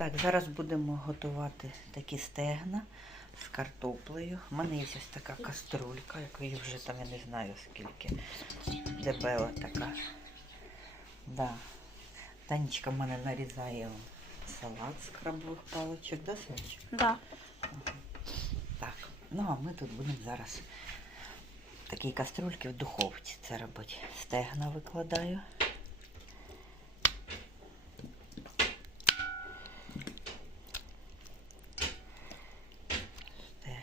Так, зараз будемо готувати такі стегна з картоплею. У мене є ось така каструлька, якої вже там я не знаю скільки. Дебела така. Да. Танечка в мене нарізає салат з крабових паличок, да, Сонечка? Да. Так, ну а ми тут будемо зараз такі каструльки в духовці це робити. Стегна викладаю.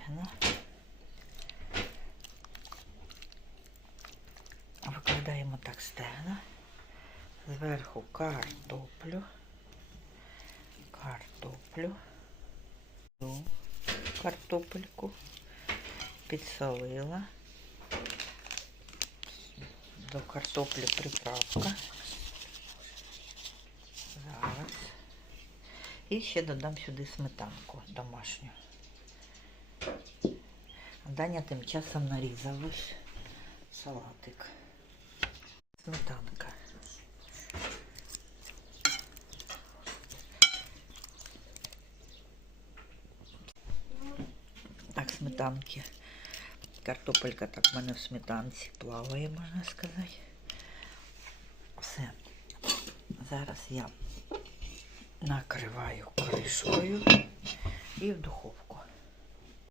Стегна. Викладаємо так стегна. Зверху картоплю. Картоплю. Картопельку. Підсолила. До картоплі приправка. Зараз. І ще додам сюди сметанку домашню. Даня тим часом нарізав салатик. Сметанка. Так, сметанки. Картопелька так в мене в сметанці плаває, можна сказати. Все. Зараз я накриваю кришкою і в духовку.